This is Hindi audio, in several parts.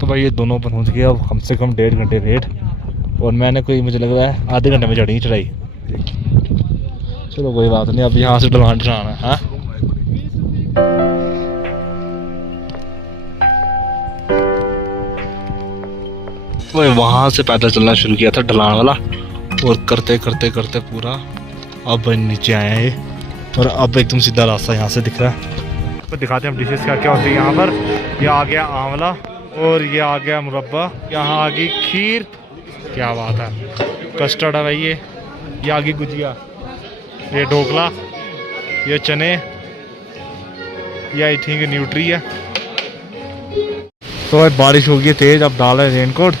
तो भाई ये दोनों पहुंच गए अब कम से कम 1.5 घंटे लेट, और मैंने कोई मुझे लग रहा है आधे घंटे में चढ़ी चढ़ाई। चलो कोई बात नहीं, अब यहाँ से ढलान चढ़ाना है। वो वहाँ से पैदल चलना शुरू किया था ढलान वाला, और करते करते करते पूरा अब नीचे आए हैं ये, और अब एकदम सीधा रास्ता यहाँ से दिख रहा है। तो दिखाते हैं हम डिशेस क्या क्या होती है यहाँ पर। ये आ गया आंवला, और ये आ गया मुरब्बा, यहाँ आ गई खीर, क्या बात है, कस्टर्ड है भाई ये आ गई गुजिया, ये ढोकला, ये चने, ये आई थिंक न्यूट्री है। तो भाई बारिश हो गई तेज, अब डाला है रेनकोट।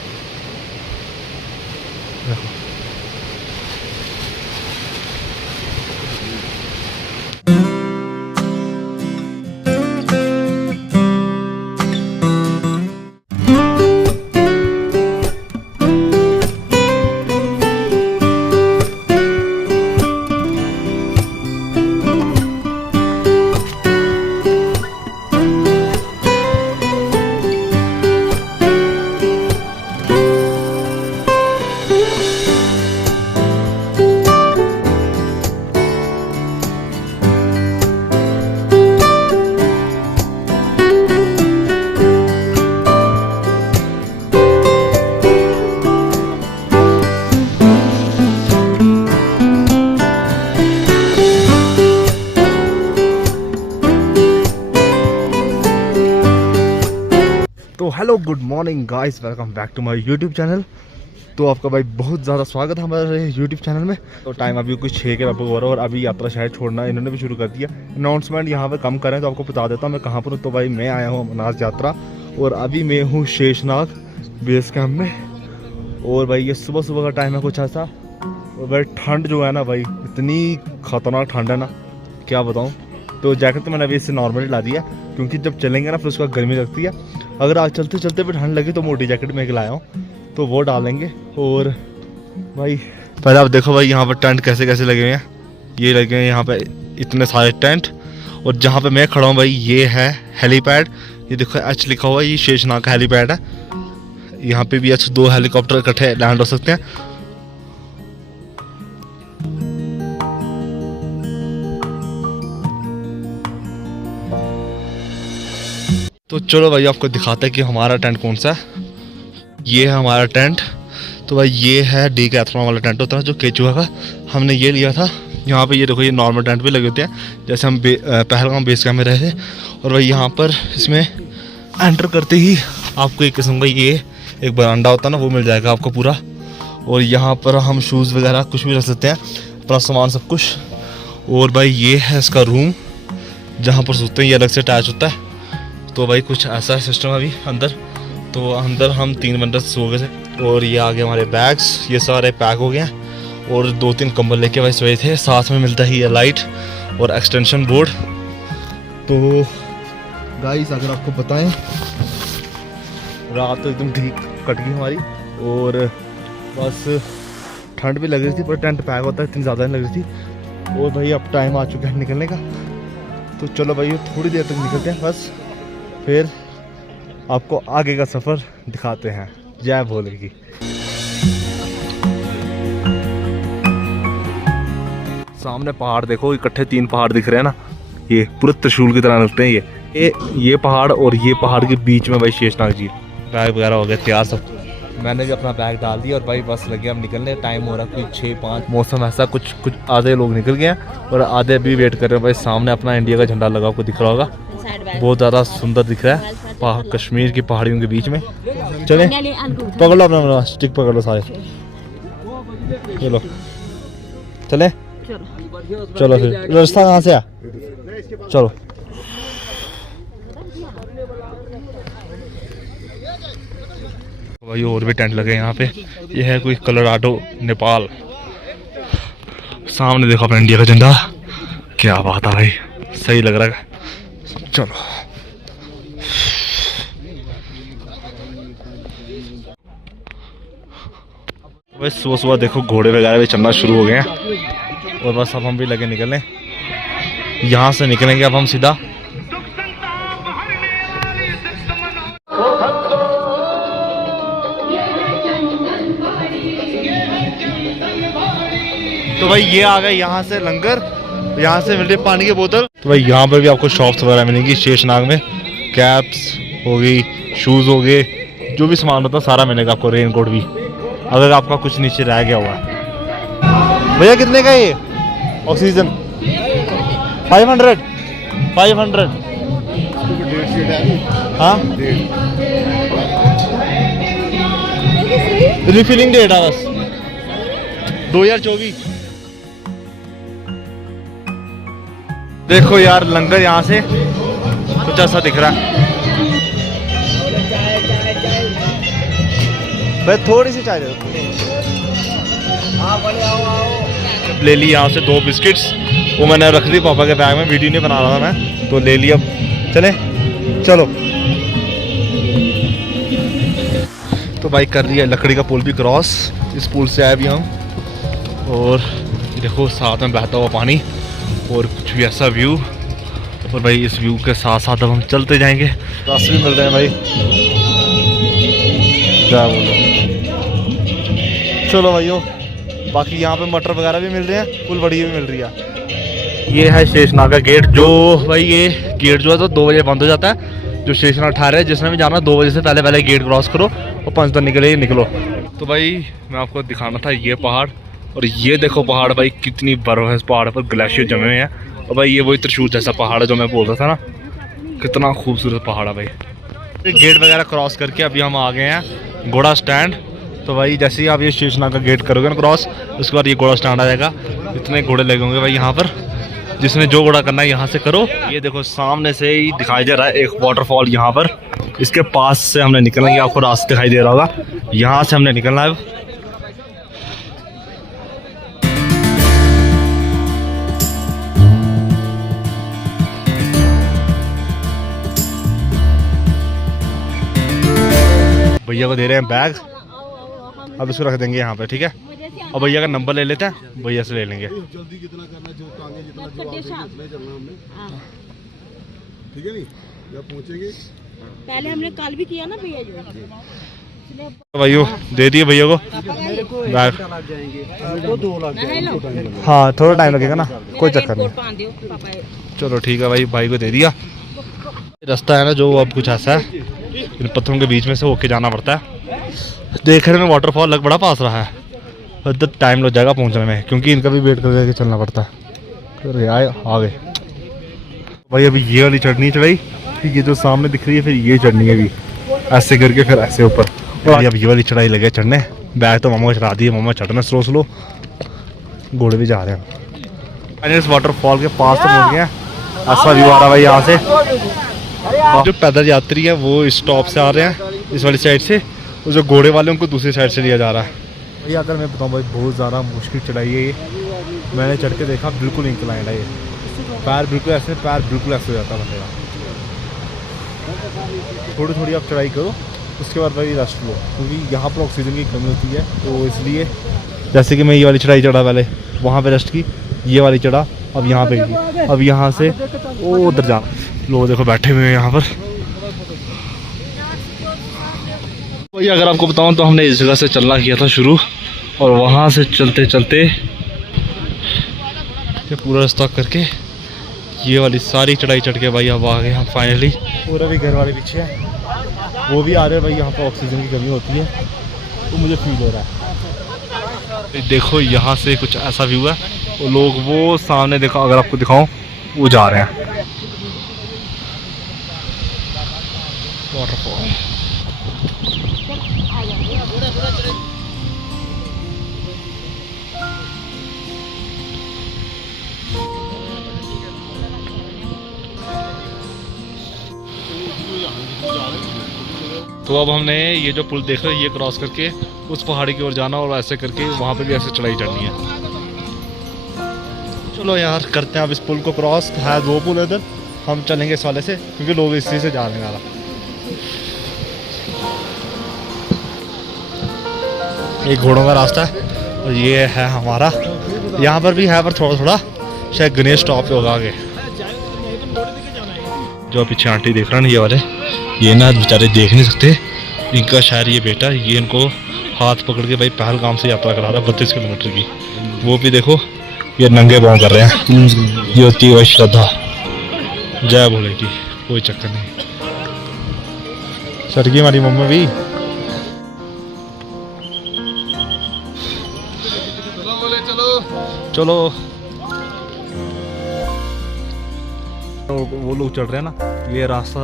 तो hello good morning guys, welcome back to my YouTube channel. तो आपका भाई बहुत ज़्यादा स्वागत है हमारे यूट्यूब चैनल में। तो टाइम अभी कुछ 6 के लगभग हो रहा है, और अभी यात्रा शायद छोड़ना इन्होंने भी शुरू कर दिया। अनाउंसमेंट यहाँ पर कम करें तो आपको बता देता हूँ मैं कहाँ पर हूँ। तो भाई मैं आया हूँ अमरनाथ यात्रा, और अभी मैं हूँ शेषनाग बेस कैम्प में। और भाई ये सुबह सुबह का टाइम है कुछ ऐसा, और भाई ठंड जो है ना भाई, इतनी ख़तरनाक ठंड है ना, क्या बताऊँ। तो जैकेट तो मैंने अभी इससे नॉर्मली ला दिया, क्योंकि जब चलेंगे ना फिर उसका गर्मी लगती है। अगर आज चलते चलते भी ठंड लगी तो मोटी जैकेट में लाया हूँ, तो वो डालेंगे। और भाई पहले आप देखो भाई यहाँ पर टेंट कैसे कैसे लगे हुए हैं। ये लगे हैं यहाँ पे इतने सारे टेंट, और जहाँ पे मैं खड़ा हूँ भाई ये है हेलीपैड। ये देखो एच लिखा हुआ है, ये शेषनाग का हेलीपैड है। यहाँ पे भी अच्छे 2 हेलीकॉप्टर इकट्ठे लैंड हो सकते हैं। तो चलो भाई आपको दिखाते हैं कि हमारा टेंट कौन सा है। ये है हमारा टेंट। तो भाई ये है डीकैथलॉन वाला टेंट होता है जो केचुआ का, हमने ये लिया था। यहाँ पे ये देखो ये नॉर्मल टेंट भी लगे होते हैं, जैसे हम पहलगाम बेस कैम्प में रहे थे। और भाई यहाँ पर इसमें एंटर करते ही आपको एक किस्म का ये एक बरामदा होता है ना, वो मिल जाएगा आपको पूरा। और यहाँ पर हम शूज़ वगैरह कुछ भी रख सकते हैं, अपना सामान सब कुछ। और भाई ये है इसका रूम जहाँ पर सोते हैं, ये अलग से अटैच होता है। तो भाई कुछ ऐसा सिस्टम अभी अंदर। तो अंदर हम 3 बंदर सो गए थे, और ये आगे हमारे बैग्स ये सारे पैक हो गए हैं। और 2-3 कंबल लेके भाई सोए थे। साथ में मिलता है ये लाइट और एक्सटेंशन बोर्ड। तो गाइस अगर आपको बताएं, रात तो एकदम ठीक कट गई हमारी, और बस ठंड भी लग रही थी, पर टेंट पैक होता है इतनी ज़्यादा नहीं लग रही थी। और भाई अब टाइम आ चुका है निकलने का। तो चलो भाई थोड़ी देर तक निकलते हैं बस, फिर आपको आगे का सफ़र दिखाते हैं। जय भोले की। सामने पहाड़ देखो, इकट्ठे 3 पहाड़ दिख रहे हैं ना, ये पूरे त्रिशूल की तरह लगते हैं। ये पहाड़ और ये पहाड़ के बीच में भाई शेषनाग जी। बैग वगैरह हो गए तैयार सब, मैंने भी अपना बैग डाल दिया, और भाई बस लगे हम निकलने। टाइम हो रहा है कोई 6-5। मौसम ऐसा कुछ आधे लोग निकल गए हैं, और आधे भी वेट कर रहे हैं। भाई सामने अपना इंडिया का झंडा लगा, आपको दिख रहा होगा, बहुत ज़्यादा सुंदर दिख रहा है कश्मीर की पहाड़ियों के बीच में। चले पकड़ लो अपना स्टिक, पकड़ लो सारे। चलो चले, चलो फिर रास्ता कहाँ से आ, चलो। भाई और भी टेंट लगे यहाँ पे। ये है कोई कोलोराडो नेपाल। सामने देखो अपना इंडिया का झंडा, क्या बात है भाई, सही लग रहा है। चलो भाई सुबह सुबह देखो घोड़े वगैरह भी चलना शुरू हो गए हैं, और बस अब हम भी लगे निकलने। यहाँ से निकलेंगे अब हम सीधा तो भाई ये आ गए यहाँ से लंगर, यहाँ से मिल रही पानी की बोतल। तो भाई यहाँ पर भी आपको शॉप्स वगैरह मिलेंगी शेषनाग में, कैप्स हो गई, शूज़ हो गए, जो भी सामान होता है सारा मिलेगा आपको, रेनकोट भी अगर आपका कुछ नीचे रह गया हुआ। भैया कितने का ये ऑक्सीजन? 500 500। हाँ रिफिलिंग डेट है बस 2024। देखो यार लंगर यहाँ से कुछ ऐसा दिख रहा है। भाई थोड़ी सी चाय दे दो। ले ली यहाँ से 2 बिस्किट्स, वो मैंने रख दी पापा के बैग में, वीडियो नहीं बना रहा था मैं, तो ले लिया। चले चलो। तो भाई कर रही है लकड़ी का पुल भी क्रॉस, इस पुल से आए भी हम, और देखो साथ में बहता हुआ पानी और कुछ भी ऐसा व्यू। और भाई इस व्यू के साथ साथ अब हम चलते जाएंगे, रास्ते भी मिल रहे हैं भाई, क्या बोलो। चलो भाइयों, बाकी यहाँ पे मटर वगैरह भी मिल रहे हैं, फुल बड़ी भी मिल रही है। ये है शेषनाग का गेट, जो भाई ये गेट जो है तो 2 बजे बंद हो जाता है। जो शेषनाग ठार है, जिसने भी जाना 2 बजे से पहले पहले गेट क्रॉस करो और 5 तक निकलो। तो भाई मैं आपको दिखाना था ये पहाड़, और ये देखो पहाड़ भाई कितनी बर्फ है इस पहाड़ पर, ग्लेशियर जमे हुए हैं। और भाई ये वही त्रिशूल जैसा पहाड़ है जो मैं बोल रहा था ना, कितना खूबसूरत पहाड़ है भाई। गेट वगैरह क्रॉस करके अभी हम आ गए हैं घोड़ा स्टैंड। तो भाई जैसे ही आप ये शेषनाग का गेट करोगे ना क्रॉस, उसके बाद ये घोड़ा स्टैंड आ जाएगा। इतने घोड़े लगे होंगे भाई यहाँ पर, जिसने जो घोड़ा करना है यहाँ से करो। ये देखो सामने से ही दिखाई दे रहा है एक वाटरफॉल यहाँ पर, इसके पास से हमने निकलना है, आपको रास्ता दिखाई दे रहा होगा, यहाँ से हमने निकलना है। भैया को दे रहे हैं बैग, अब इसको रख देंगे यहाँ पे, ठीक है। और भैया का नंबर ले लेते हैं, भैया से ले लेंगे। जल्दी कितना करना, जो आगे जितना जो आगे उतना चलना हमने, ठीक है। नहीं जब पहुंचेंगे, पहले हमने कल भी किया ना भैया जो। तो भाइयों दे दिए भैया को बैग। हाँ थोड़ा टाइम लगेगा ना, कोई चक्कर नहीं। चलो ठीक है भाई, भाई को दे दिया। रास्ता है ना जो अब कुछ ऐसा है, इन पत्थरों के बीच में से होके जाना पड़ता है। देखने में वाटरफॉल लग बड़ा पास रहा है, पर इधर टाइम लग जाएगा पहुंचने में, क्योंकि इनका भी वेट करके चलना पड़ता है। अरे आए आ गए भाई, अभी ये वाली चढ़नी चढ़ाई, फिर ये जो सामने दिख रही है, फिर ये चढ़नी है अभी ऐसे करके, फिर ऐसे ऊपर। और अब ये वाली चढ़ाई लगे चढ़ने। बैग तो मामा चढ़ा दिए, मामा चढ़ना स्लो स्लो, घोड़े भी जा रहे हैं। इस वाटरफॉल के पास तो पहुँच गए, ऐसा व्यू आ रहा है भाई यहाँ से। जो पैदल यात्री है वो इस टॉप से आ रहे हैं, इस वाली साइड से, और जो घोड़े वाले उनको दूसरी साइड से लिया जा रहा है। भैया अगर मैं बताऊँ भाई, बहुत ज़्यादा मुश्किल चढ़ाई है ये, मैंने चढ़ के देखा, बिल्कुल इंक्लाइंड है ये, पैर बिल्कुल ऐसे हो जाता है बंदे का। थोड़ी थोड़ी आप चढ़ाई करो, उसके बाद भाई रेस्ट लो, क्योंकि यहाँ पर ऑक्सीजन की कमी होती है, तो इसलिए जैसे कि मैं ये वाली चढ़ाई चढ़ा पहले, वहाँ पे रेस्ट की, ये वाली चढ़ा, अब यहाँ पे की, अब यहाँ से वो उधर जाना। लोग देखो बैठे हुए हैं यहाँ पर। भाई अगर आपको बताऊँ तो हमने इस जगह से चलना किया था शुरू, और वहाँ से चलते चलते ये पूरा रास्ता करके ये वाली सारी चढ़ाई चढ़ के भाई अब आ गए हम फाइनली। पूरा भी घर वाले पीछे है, वो भी आ रहे हैं भाई। यहाँ पर ऑक्सीजन की कमी होती है, तो मुझे फील हो रहा है। देखो यहाँ से कुछ ऐसा व्यू है, वो लोग वो सामने देखो, अगर आपको दिखाऊं, वो जा रहे हैं वाटरफॉल। तो अब हमने ये जो पुल देख रहे हैं, ये क्रॉस करके उस पहाड़ी की ओर जाना, और ऐसे करके वहाँ पे भी ऐसे चढ़ाई चढ़नी है। चलो यार करते हैं अब इस पुल को क्रॉस। है 2 पुल इधर, हम चलेंगे इस वाले से, क्योंकि लोग इसी से जा रहे हैं ज़्यादा। एक घोड़ों का रास्ता है, और ये है हमारा, यहाँ पर भी है, पर थोड़ा थोड़ा शायद गणेश टॉप पे होगा आगे। जो पीछे आंटी देख रहा है ना, ये वाले, ये ना बेचारे देख नहीं सकते, इनका शायद ये बेटा, ये इनको हाथ पकड़ के भाई पहलगाम से यात्रा करा रहा है 32 किलोमीटर की। वो भी देखो ये नंगे पाँव कर रहे हैं। ये होती है भाई श्रद्धा। जय भोले की, कोई चक्कर नहीं। सर की हमारी मम्मी भी। चलो तो वो लोग चढ़ रहे हैं ना, ये रास्ता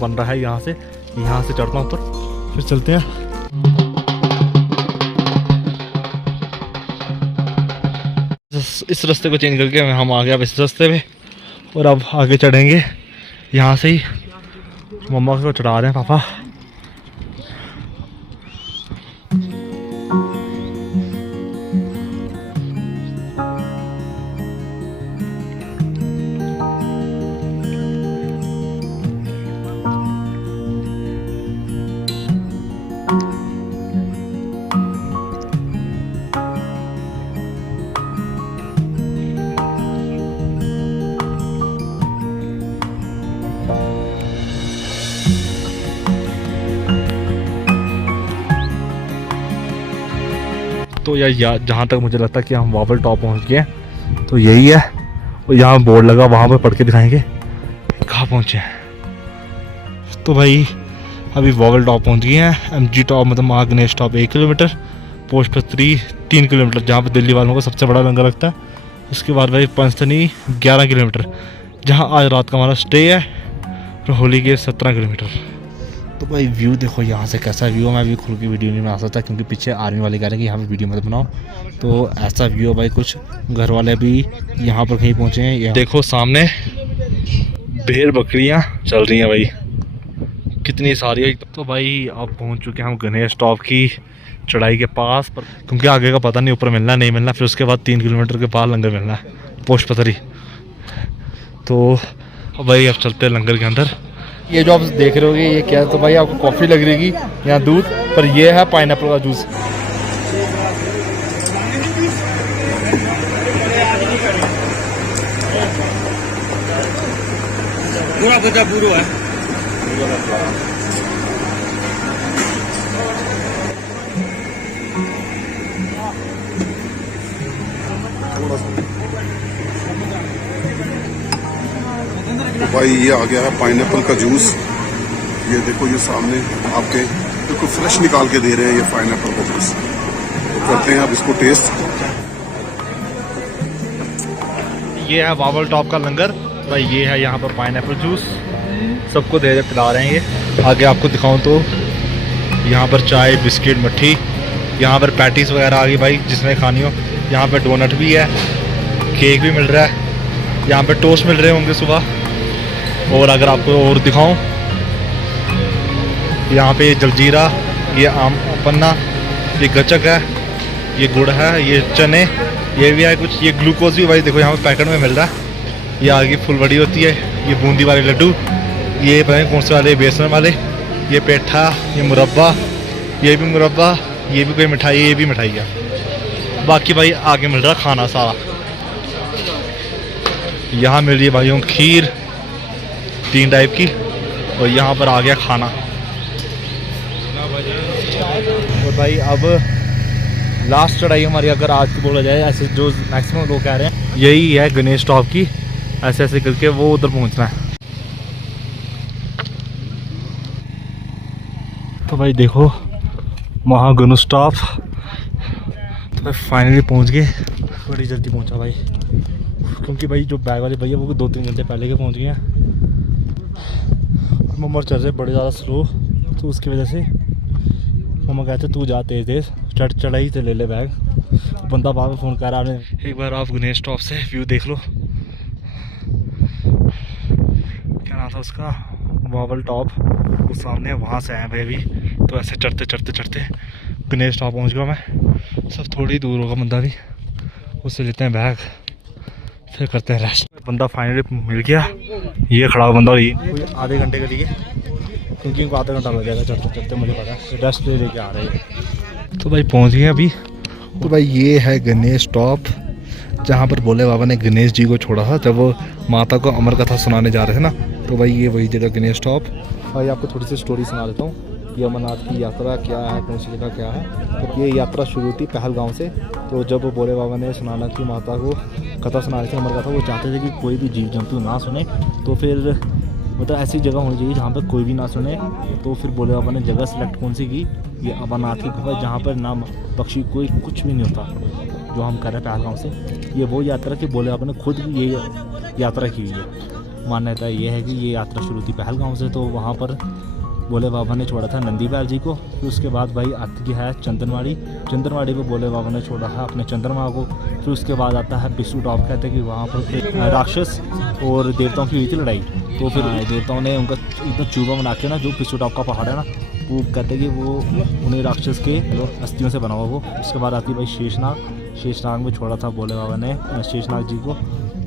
बन रहा है यहाँ से चढ़ता हूँ ऊपर, फिर चलते हैं। इस रास्ते को चेंज करके हम आ गए अब इस रास्ते पे, और अब आगे चढ़ेंगे यहाँ से ही। मम्मा को चढ़ा रहे हैं पापा। तो यार जहाँ तक मुझे लगता है कि हम वावल टॉप पहुँच गए हैं, तो यही है। और यहाँ बोर्ड लगा, वहाँ पर पढ़ के दिखाएंगे कहाँ पहुँचे हैं। तो भाई अभी वावल टॉप पहुँच गए हैं। MG टॉप मतलब माँ गणेश टॉप 1 किलोमीटर, पोस्ट पत्री 3 किलोमीटर जहाँ पर दिल्ली वालों को सबसे बड़ा लंगर लगता है। उसके बाद भाई पंचतनी 11 किलोमीटर जहाँ आज रात का हमारा स्टे है, और होली के 17 किलोमीटर। तो भाई व्यू देखो यहाँ से कैसा व्यू है। मैं अभी खुल के वीडियो नहीं बना सकता क्योंकि पीछे आर्मी वाले कह रहे हैं कि यहाँ पे वीडियो मत बनाओ। तो ऐसा व्यू है भाई। कुछ घर वाले भी यहाँ पर कहीं पहुँचे हैं। देखो सामने भेड़ बकरियाँ चल रही हैं भाई, कितनी सारी है। तो भाई अब पहुँच चुके हैं हम गणेश टॉप की चढ़ाई के पास पर, क्योंकि आगे का पता नहीं ऊपर मिलना नहीं मिलना। फिर उसके बाद 3 किलोमीटर के बाद लंगर मिलना है पोस्ट पथरी। तो भाई अब चलते हैं लंगर के अंदर। ये जो आप देख रहे होगे ये क्या है, तो भाई आपको कॉफ़ी लग रही यहाँ दूध, पर ये है पाइनएप्पल का जूस। पूरा गजा पूरा है। तो भाई ये आ गया है पाइनएप्पल का जूस। ये देखो ये सामने आपके बिल्कुल फ्रेश निकाल के दे रहे हैं ये पाइनएप्पल का जूस। तो करते हैं अब इसको टेस्ट। ये है वावल टॉप का लंगर भाई। ये है यहाँ पर पाइनएप्पल जूस सबको दे पिला रहे हैं। ये आगे आपको दिखाऊं तो यहाँ पर चाय बिस्किट मट्ठी, यहाँ पर पैटीज वगैरह आ गई भाई जिसमें खानी हो। यहाँ पर डोनट भी है, केक भी मिल रहा है, यहाँ पे टोस्ट मिल रहे होंगे सुबह। और अगर आपको और दिखाऊं, यहाँ पे जलजीरा, ये आम पन्ना, ये गचक है, ये गुड़ है, ये चने, ये भी है कुछ। ये ग्लूकोज भी भाई देखो यहाँ पे पैकेट में मिल रहा है। ये आगे फुलवड़ी होती है, ये बूंदी वाले लड्डू, ये पता नहीं कौन से वाले, बेसन वाले, ये पेठा, ये मुरब्बा, ये भी मुरब्बा, ये भी कोई मिठाई, ये भी मिठाई है। बाकी भाई आगे मिल रहा खाना सारा। यहाँ मिल रही है भाइयों खीर 3 टाइप की, और यहाँ पर आ गया खाना। और भाई अब लास्ट चढ़ाई हमारी अगर आज की बोला जाए, ऐसे जो मैक्सिमम लोग कह रहे हैं यही है गणेश टॉप की। ऐसे ऐसे करके वो उधर पहुँचना है। तो भाई देखो महागणेश टॉप। तो भाई फाइनली पहुँच गए। बड़ी जल्दी पहुँचा भाई, क्योंकि भाई जो बैग वाले भैया वो 2-3 घंटे पहले के पहुँच गए हैं। मम्मा चल रहे बड़े ज़्यादा स्लो, तो उसकी वजह से मम्मा कहते तू जा तेज तेज चढ़ाई से ले ले बैग। बंदा बाहर फ़ोन कर रहा है। एक बार आप गणेश टॉप से व्यू देख लो। क्या नाम था उसका, वावल टॉप, वो सामने वहाँ से आए भाई अभी। तो ऐसे चढ़ते चढ़ते चढ़ते गणेश टॉप पहुँच गया मैं। सब थोड़ी दूर होगा बंदा भी, उससे लेते हैं बैग, फिर करते हैं रेस्ट। बंदा फाइनली मिल गया, ये खड़ा बंदा ही कोई आधे घंटे के लिए, क्योंकि इनको आधा घंटा लग जाएगा चढ़ते चढ़ते, मुझे पता है। रेस्ट ले लेके आ रहे हैं। तो भाई पहुंच गए अभी। तो भाई ये है गणेश टॉप, जहाँ पर भोले बाबा ने गणेश जी को छोड़ा था जब वो माता को अमर कथा सुनाने जा रहे थे ना। तो भाई ये वही जगह गणेश टॉप। भाई आपको थोड़ी सी स्टोरी सुना देता हूँ। ये अमरनाथ की यात्रा क्या है, कौन सी जगह क्या है। तो ये यात्रा शुरू थी पहलगाम से। तो जब भोले बाबा ने सुनाना की माता को कथा सुनाने से नंबर का था, वो चाहते थे कि कोई भी जीव जंतु ना सुने, तो फिर मतलब ऐसी जगह होनी चाहिए जहाँ पर कोई भी ना सुने। तो फिर भोले बाबा ने जगह सेलेक्ट कौन सी की, ये अमरनाथ की गुफा, जहाँ पर ना पक्षी कोई कुछ भी नहीं होता, जो हम कर रहे हैं पहलगाम से। ये वो यात्रा कि भोले बाबा ने खुद ये यात्रा की हुई है। मान्यता ये है कि ये यात्रा शुरू थी पहलगाम से। तो वहाँ पर भोले बाबा ने छोड़ा था नंदी बैल जी को। फिर उसके बाद भाई आती है चंदनवाड़ी। चंदनवाड़ी पे भोले बाबा ने छोड़ा है अपने चंद्रमा को। फिर उसके बाद आता है बिस्सू टॉप। कहते हैं कि वहाँ पर एक राक्षस और देवताओं की हुई थी लड़ाई। तो फिर देवताओं ने उनका इतना चूबा बना के ना, जो बिस्सू टॉप का पहाड़ है ना, वो कहते हैं कि वो उन्हें राक्षस के अस्थियों से बना हुआ वो। उसके बाद आती भाई शेषनाग। शेषनाग में छोड़ा था भोले बाबा ने शेषनाग जी को।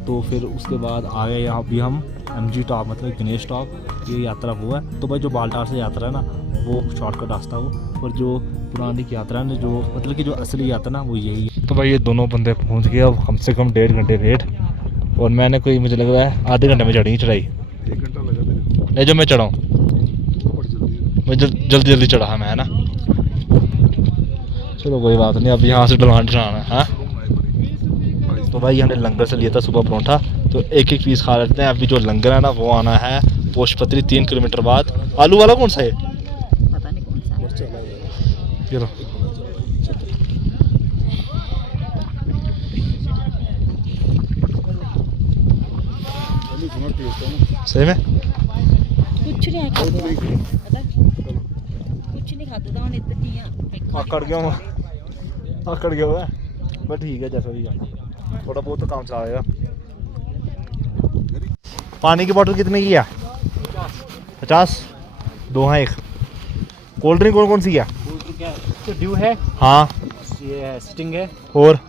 तो फिर उसके बाद आ गए यहाँ भी हम MG टॉप, मतलब गणेश टॉप। ये यात्रा वो है। तो भाई जो बालटाल से यात्रा है ना, वो शॉर्टकट रास्ता वो, और जो पुरानी की यात्रा है ना, जो मतलब कि जो असली यात्रा ना, वो यही है। तो भाई ये दोनों बंदे पहुँच गए। अब कम से कम 1.5 घंटे वेट, और मैंने कोई मुझे लग रहा है आधे घंटे में चढ़ी चढ़ाई। 1 घंटा लगा मेरे को, नहीं जो मैं चढ़ाऊँ, बड़ी जल्दी है। मैं जल्दी जल्दी चढ़ा है मैं ना। चलो कोई बात नहीं, अब यहाँ से ढलान चढ़ाना है। हाँ तो भाई हमने लंगर से लिया था सुबह परोंठा, तो एक एक पीस खा लेते हैं। अभी जो लंगर है ना, वो आना है पोशपत्री 3 किलोमीटर बाद। आलू वाला कौन सा है? पता नहीं कौन सा है। चलो सही में कुछ नहीं खाते पता, कुछ नहीं खाते था इतनी आकड़ गया मैं, आकड़ गया हुआ है। बट ठीक है, जैसा भी है थोड़ा बहुत तो काम चलाएगा। पानी की बोतल कितने की है? 50। 2 हैं एक। कोल्ड ड्रिंक कौन कौन सी है? तो ड्यू है, हाँ ये है, स्टिंग है, और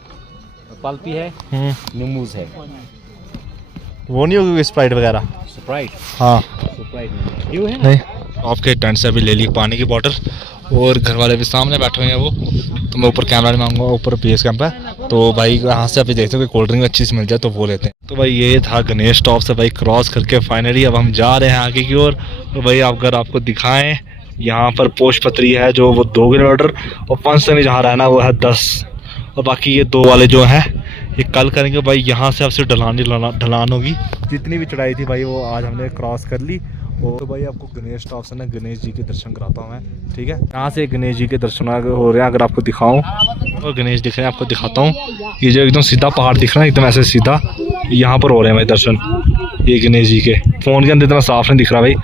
पल्पी है, नींबूज है, वो नहीं होगी स्प्राइट वगैरह? स्प्राइट। हाँ स्प्राइट ड्यू है। नहीं, आपके टेंट से अभी ले ली पानी की बोतल, और घर वाले भी सामने बैठे हुए हैं वो। तो मैं ऊपर कैमरा मांगूंगा, ऊपर बेस कैंप है। तो भाई यहाँ से अभी देखते हो कि कोल्ड ड्रिंक अच्छी सी मिल जाए तो वो लेते हैं। तो भाई ये था गणेश टॉप से भाई क्रॉस करके फाइनली अब हम जा रहे हैं आगे की ओर। तो भाई अगर आपको दिखाएं, यहाँ पर पोशपत्री है जो वो 2 किलोमीटर, और पंचतनी जहाँ रहना वो है 10, और बाकी ये 2 वाले जो हैं ये कल करेंगे। भाई यहाँ से अब सिर्फ ढलान होगी। जितनी भी चढ़ाई थी भाई वो आज हमने क्रॉस कर ली। और तो भाई आपको गणेश टॉप से ना गणेश जी के दर्शन कराता हूँ मैं, ठीक है। यहाँ से गणेश जी के दर्शन हो रहे हैं, अगर आपको दिखाऊं, और गणेश दिख रहे हैं आपको दिखाता हूँ। ये जो एकदम सीधा पहाड़ दिख रहा है, एकदम ऐसे सीधा, यहाँ पर हो रहे हैं भाई दर्शन ये गणेश जी के। फ़ोन के अंदर इतना साफ नहीं दिख रहा भाई।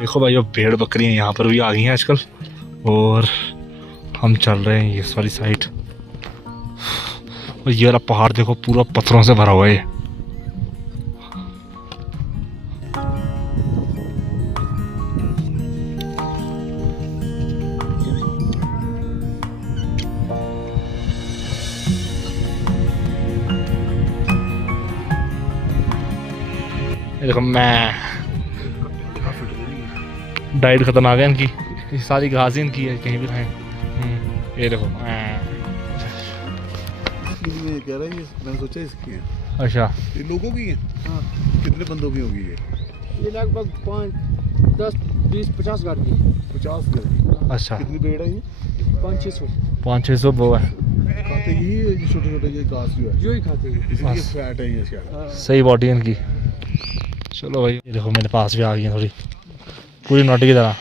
देखो भाई वो भेड़ बकरियाँ यहाँ पर भी आ गई हैं आजकल, और हम चल रहे हैं इस वाली साइड। और ये वाला पहाड़ देखो पूरा पत्थरों से भरा हुआ है। देखो मैं डाइट खतरनाक है इनकी, ये सारी घास ही इनकी है, कहीं भी खाएं। ये देखो ये कह रहा है, ये मैंने सोचा इसकी है। अच्छा ये लोगों की है? हाँ। कितने बंदों की होगी ये? ये लगभग 5, 10, 20, 50 घर की। 50 घर की। अच्छा, कितनी पेड़ है ये? 500-600 500-600 वो है। खाते ये छोटे छोटे ये घास जो है, जो ही खाते हैं। इसलिए बस। फैट है ये शायद। सही बॉडी है इनकी। चलो भाई ये देखो मेरे पास भी आ गई है थोड़ी, पूरी नोटी की तरह,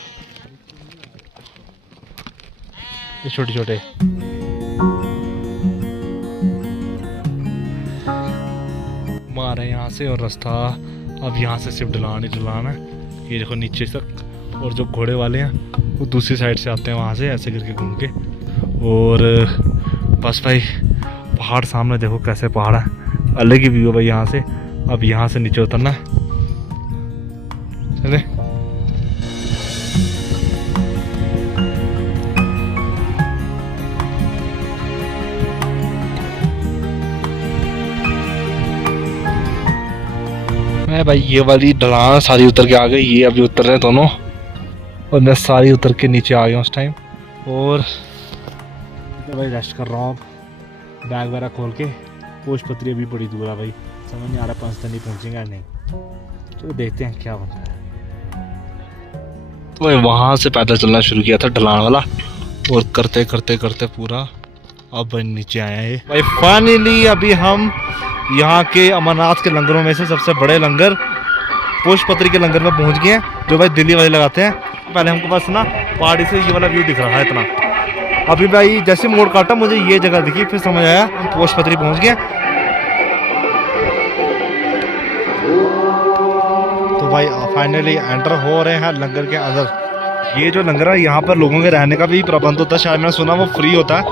ये छोटे छोटे। मारे यहाँ से, और रास्ता अब यहाँ से सिर्फ ढलान ही ढलान है। ये देखो नीचे तक, और जो घोड़े वाले हैं वो दूसरी साइड से आते हैं वहाँ से ऐसे करके घूम के। और बस भाई पहाड़ सामने देखो कैसे पहाड़ है, अलग ही व्यू है भाई यहाँ से। अब यहाँ से नीचे उतरना है, चले। मैं भाई ये वाली ढलान सारी उतर के आ गई, ये अभी उतर रहे हैं दोनों, और मैं सारी उतर के नीचे आ गया उस टाइम। और तो भाई रेस्ट कर रहा हूँ, बैग वगैरह खोल के। पोशपत्री अभी बड़ी दूर है भाई, समझ नहीं आ रहा पंचतनी पहुँचेंगे या नहीं। तो देखते हैं क्या बनता है। तो वहाँ से पैदल चलना शुरू किया था ढलान वाला, और करते करते करते पूरा अब नीचे आया है भाई। फाइनली अभी हम यहाँ के अमरनाथ के लंगरों में से सबसे बड़े लंगर पुष्पपत्री के लंगर में पहुँच गए हैं, जो भाई दिल्ली वाले लगाते हैं। पहले हमको बस ना पहाड़ी से ये वाला व्यू दिख रहा है इतना। अभी भाई जैसे मोड़ काटा मुझे ये जगह दिखी, फिर समझ आया हम पुष्पपत्री पहुँच गए। तो भाई फाइनली एंटर हो रहे हैं लंगर के अंदर। ये जो लंगर है यहाँ पर लोगों के रहने का भी प्रबंध होता है, शायद मैंने सुना वो फ्री होता है।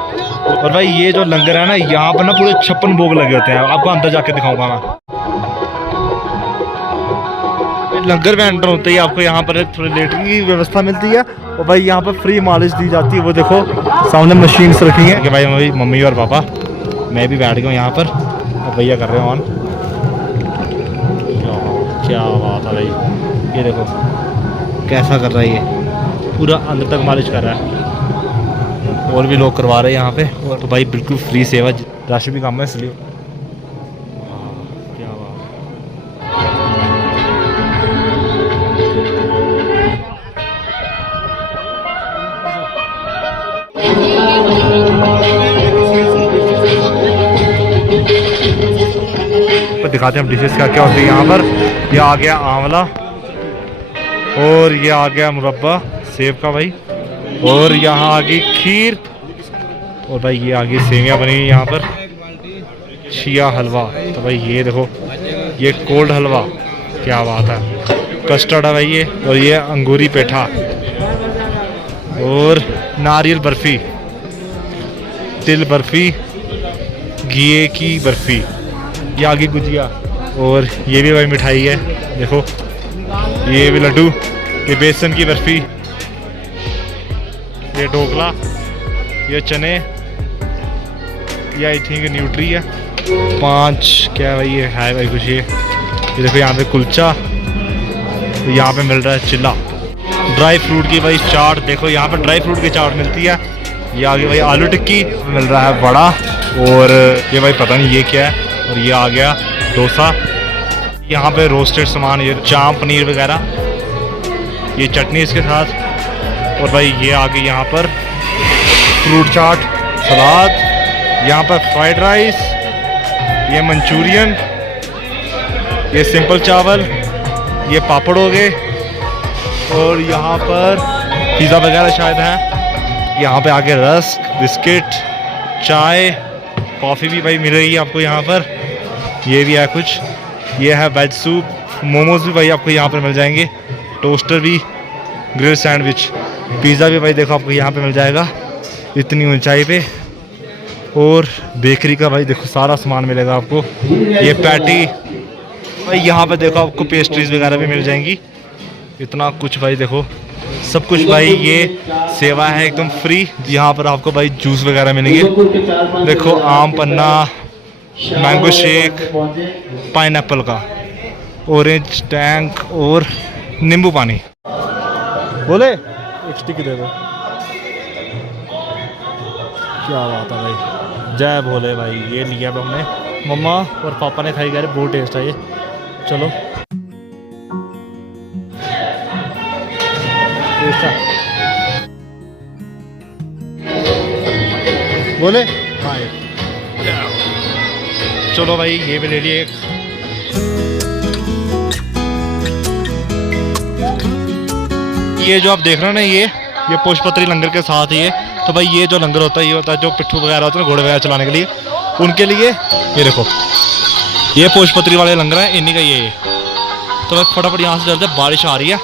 और भाई ये जो लंगर है ना, यहाँ पर ना पूरे 56 भोग लगे होते हैं। आपको अंदर जाके दिखाऊंगा मैं। लंगर में एंटर होते ही आपको यहाँ पर थोड़ी लेटरिंग की व्यवस्था मिलती है, और भाई यहाँ पर फ्री मालिश दी जाती है। वो देखो सामने मशीन्स रखी हैं कि भाई मेरी मम्मी और पापा, मैं भी बैठ गया हूँ यहाँ पर, और भैया कर रहे हैं ऑन। क्या बात है भाई, ये देखो कैसा कर रहा है, ये पूरा अंदर तक मालिश कर रहा है। और भी लोग करवा रहे हैं यहाँ पे, और तो भाई बिल्कुल फ्री सेवा, रश भी कम है इसलिए। क्या बात है। दिखाते हैं हम डिशेस क्या क्या होती है यहाँ पर। ये आ गया आंवला, और ये आ गया मुरब्बा सेब का भाई, और यहाँ आ गई खीर, और भाई ये आ गई सेवियाँ बनी हुई यहाँ पर, शिया हलवा। तो भाई ये देखो ये कोल्ड हलवा, क्या बात है, कस्टर्ड है भाई ये, और ये अंगूरी पेठा, और नारियल बर्फ़ी, तिल बर्फ़ी, घी की बर्फ़ी, ये आगे गुजिया, और ये भी भाई मिठाई है देखो, ये भी लड्डू, ये बेसन की बर्फ़ी, ये ढोकला, ये चने, ये आई थिंक न्यूट्री है। 5 क्या भाई ये है भाई कुछ, ये देखो यहाँ पे कुलचा, तो यहाँ पे मिल रहा है चिल्ला। ड्राई फ्रूट की भाई चाट, देखो यहाँ पे ड्राई फ्रूट की चाट मिलती है। ये आगे भाई आलू टिक्की मिल रहा है बड़ा, और ये भाई पता नहीं ये क्या है। और ये आ गया डोसा, यहाँ पे रोस्टेड सामान, ये चाप पनीर वगैरह, ये चटनी इसके साथ। और भाई ये आ गई यहाँ पर फ्रूट चाट, सलाद, यहाँ पर फ्राइड राइस, ये मंचूरियन, ये सिंपल चावल, ये पापड़ हो गए, और यहाँ पर पिज़्ज़ा वगैरह शायद है। यहाँ पे आके रस्क, बिस्किट, चाय, कॉफ़ी भी भाई मिल रही है आपको यहाँ पर। ये भी है कुछ, ये है वेज सूप, मोमोज भी भाई आपको यहाँ पर मिल जाएंगे, टोस्टर भी, ग्रिल सैंडविच, पिज़्ज़ा भी भाई देखो आपको यहाँ पे मिल जाएगा इतनी ऊंचाई पे। और बेकरी का भाई देखो सारा सामान मिलेगा आपको, ये पैटी भाई, यहाँ पे देखो आपको पेस्ट्रीज वगैरह भी मिल जाएंगी, इतना कुछ भाई देखो सब कुछ भाई। ये सेवा है एकदम फ्री, यहाँ पर आपको भाई जूस वगैरह मिलेंगे, देखो आम पन्ना, मैंगो शेक, पाइनएप्पल का, ऑरेंज टैंक, और नींबू पानी। बोले एक स्टिक दे दो, क्या बात है भाई, जय भोले भाई। ये लिया हमने, मम्मा और पापा ने खाई, गए बहुत टेस्ट है ये। चलो बोले भाई, चलो भाई ये भी ले लिए एक। ये जो आप देख रहे हो ना, ये पुष्पपत्री लंगर के साथ ही है। तो भाई ये जो लंगर होता है, ये होता है जो पिट्ठू वगैरह होते हैं घोड़े वगैरह चलाने के लिए, उनके लिए। ये देखो ये पुष्पपत्री वाले लंगर है, इन्हीं का ये। तो भाई फटाफट यहाँ से चलते, बारिश आ रही है।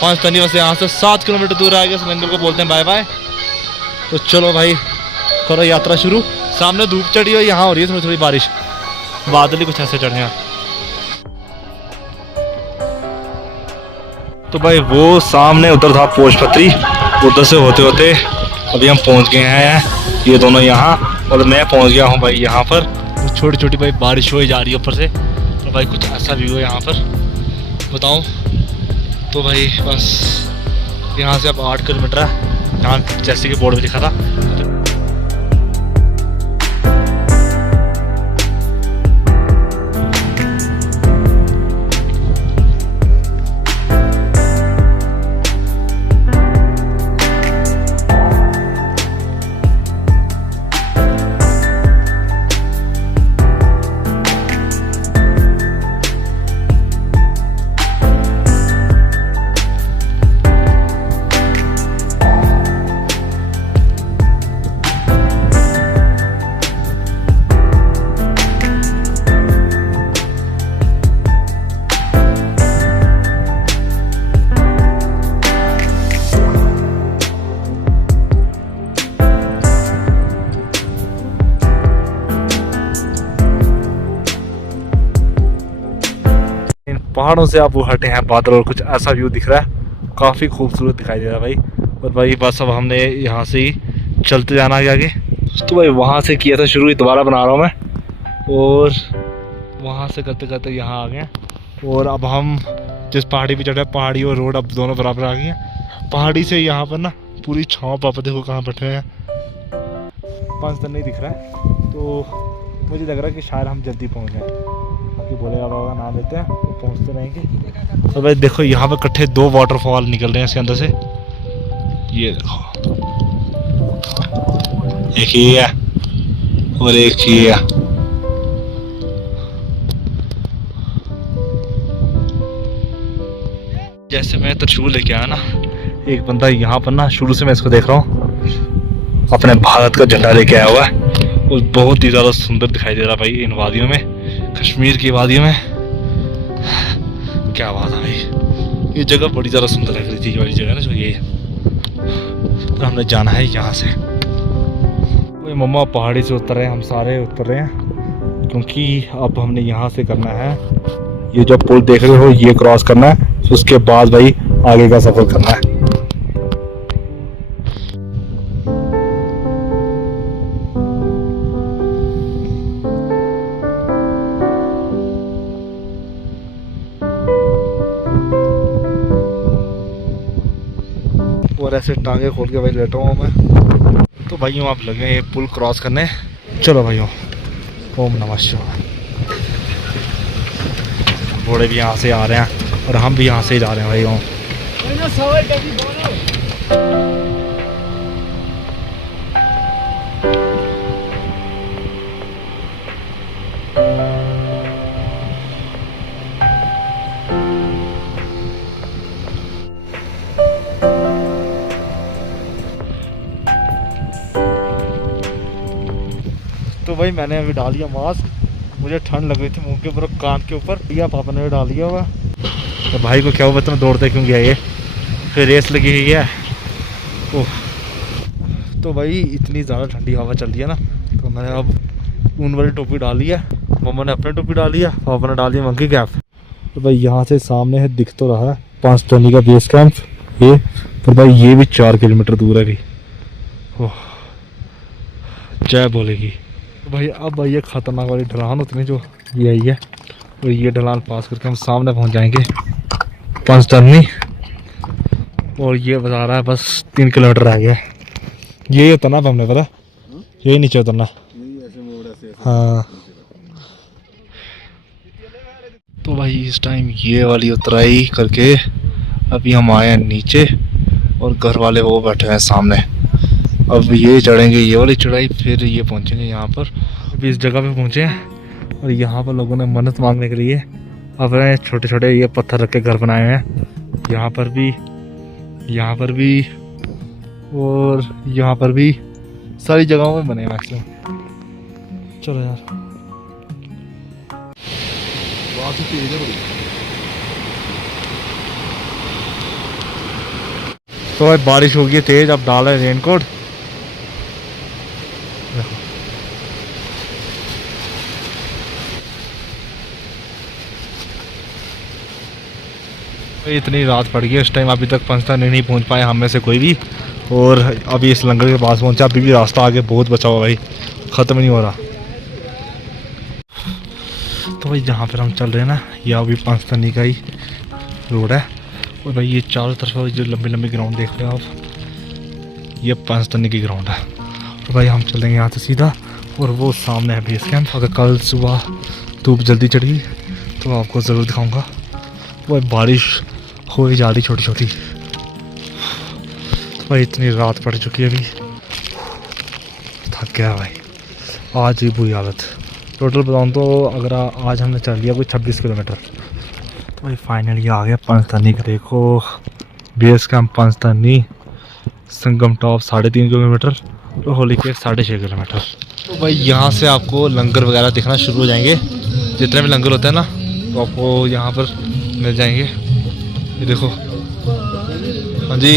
5 तनी से यहाँ से 7 किलोमीटर दूर आ गया, इस लंगर को बोलते हैं बाय बाय। तो चलो भाई करो यात्रा शुरू। सामने धूप चढ़ी और यहाँ हो रही है थोड़ी थोड़ी बारिश, बादल ही कुछ ऐसे चढ़े हैं। तो भाई वो सामने उधर था पुष्पपत्री, उधर से होते होते अभी हम पहुंच गए हैं, ये दोनों यहाँ, और मैं पहुंच गया हूँ भाई यहाँ पर। छोटी छोटी भाई बारिश हो जा रही है ऊपर से, तो भाई कुछ ऐसा व्यू है यहाँ पर, बताऊँ तो भाई बस यहाँ से अब 8 किलोमीटर है, यहाँ जैसे कि बोर्ड में लिखा था। पहाड़ों से अब वो हटे हैं बादल और कुछ ऐसा व्यू दिख रहा है, काफ़ी खूबसूरत दिखाई दे रहा है भाई। और भाई बस अब हमने यहाँ से ही चलते जाना है आगे। तो भाई वहाँ से किया था शुरू, दोबारा बना रहा हूँ मैं, और वहाँ से करते करते यहाँ आ गए। और अब हम जिस पहाड़ी पे चढ़े, पहाड़ी और रोड अब दोनों बराबर आ गई हैं। पहाड़ी से यहाँ पर ना पूरी छाँव, पापा देखो कहाँ बैठे हैं, 5 दिन नहीं दिख रहा है। तो मुझे लग रहा है कि शायद हम जल्दी पहुँच जाएँ, बाकी बोले बाबा नाम लेते हैं तो पहुँचते रहेंगे। तो भाई देखो यहाँ पर इकट्ठे 2 वाटरफॉल निकल रहे हैं इसके अंदर से, ये देखो, एक ये है और एक ये है। जैसे मैं त्रिशूल लेके आया ना, एक बंदा यहाँ पर ना, शुरू से मैं इसको देख रहा हूँ, अपने भारत का झंडा लेके आया हुआ है और बहुत ही ज़्यादा सुंदर दिखाई दे रहा भाई इन वादियों में, कश्मीर की वादियों में। क्या बात है भाई, ये जगह बड़ी ज़्यादा सुंदर लग रही थी, वाली जगह ना जो ये। तो हमने जाना है यहाँ से। कोई मम्मा पहाड़ी से उतर रहे हैं, हम सारे उतर रहे हैं, क्योंकि अब हमने यहाँ से करना है, ये जो पुल देख रहे हो ये क्रॉस करना है, तो उसके बाद भाई आगे का सफर करना है। और ऐसे टांगे खोल के भाई लेटा हूँ मैं। तो भाइयों आप लगे हैं ये पुल क्रॉस करने, चलो भाइयों, ओम नमः शिवाय। घोड़े भी यहाँ से आ रहे हैं और हम भी यहाँ से ही जा रहे हैं भाई। तो भाई मैंने अभी डाल लिया मास्क, मुझे ठंड लग रही थी मुंह के ऊपर, कान के ऊपर, या पापा ने भी डाल दिया होगा। तो भाई को क्या हुआ, इतना दौड़ते क्यों गया ये, फिर रेस लगी हुई है। ओह, तो भाई इतनी ज़्यादा ठंडी हवा चल रही है ना, तो मैंने अब ऊन वाली टोपी डाली है, मम्मा ने अपनी टोपी डाली है, पापा ने डाली है मंकी कैप। तो भाई यहाँ से सामने है, दिख तो रहा है 5 टनी का बेस कैंप ये, पर भाई ये भी 4 किलोमीटर दूर है भी। ओह, जय बोलेगी। तो भाई अब भाई ये खतरनाक वाली ढलान उतनी जो ये आई है, और ये ढलान पास करके हम सामने पहुंच जाएंगे 5 टनी, और ये बता रहा है बस 3 किलोमीटर रह गया। यही उतरना हमने, पता यही नीचे उतरना। हाँ तो भाई इस टाइम ये वाली उतराई करके अभी हम आए हैं नीचे, और घर वाले वो बैठे हैं सामने। अब ये चढ़ेंगे ये वाली चढ़ाई, फिर ये पहुंचेंगे यहाँ पर। अभी इस जगह पे पहुंचे हैं, और यहाँ पर लोगों ने मन्नत मांगने के लिए अपने छोटे छोटे ये पत्थर रख के घर बनाए हैं, यहाँ पर भी, यहाँ पर भी, और यहाँ पर भी, सारी जगहों में बने हैं मैक्सिमम। चलो यार, बहुत ही तेज है बड़ी। तो भाई बारिश हो गई है तेज, अब डाला है रेनकोट। इतनी रात पड़ गई, इस टाइम अभी तक पंचतन नहीं पहुंच पाए हम में से कोई भी, और अभी इस लंगर के पास पहुंचा। अभी भी रास्ता आगे बहुत बचा हुआ भाई, ख़त्म नहीं हो रहा। तो भाई जहाँ पर हम चल रहे हैं ना, ये अभी पंचतनी का ही रोड है, और भाई ये चारों तरफ जो लंबी लंबी ग्राउंड देख रहे हो आप, ये पंचतनी की ग्राउंड है। तो भाई हम चलेंगे यहाँ से सीधा, और वो सामने है बेस कैंप। अगर कल सुबह धूप जल्दी चढ़ गई तो आपको ज़रूर दिखाऊँगा। वो बारिश हो ही जा रही छोटी छोटी, भाई इतनी रात पड़ चुकी है, अभी थक गया भाई, आज ही बुरी हालत। टोटल बताऊँ तो अगर आज हमने चल लिया कोई 26 किलोमीटर। तो भाई फाइनली आ गया पंचतनी का, देखो बेस कैंप पंचतनी, संगम टॉप 3.5 किलोमीटर, तो होली के 6.5 किलोमीटर। तो भाई यहाँ से आपको लंगर वगैरह दिखना शुरू हो जाएंगे, जितने भी लंगर होते हैं ना, तो आपको यहाँ पर मिल जाएंगे। ये देखो, हाँ जी,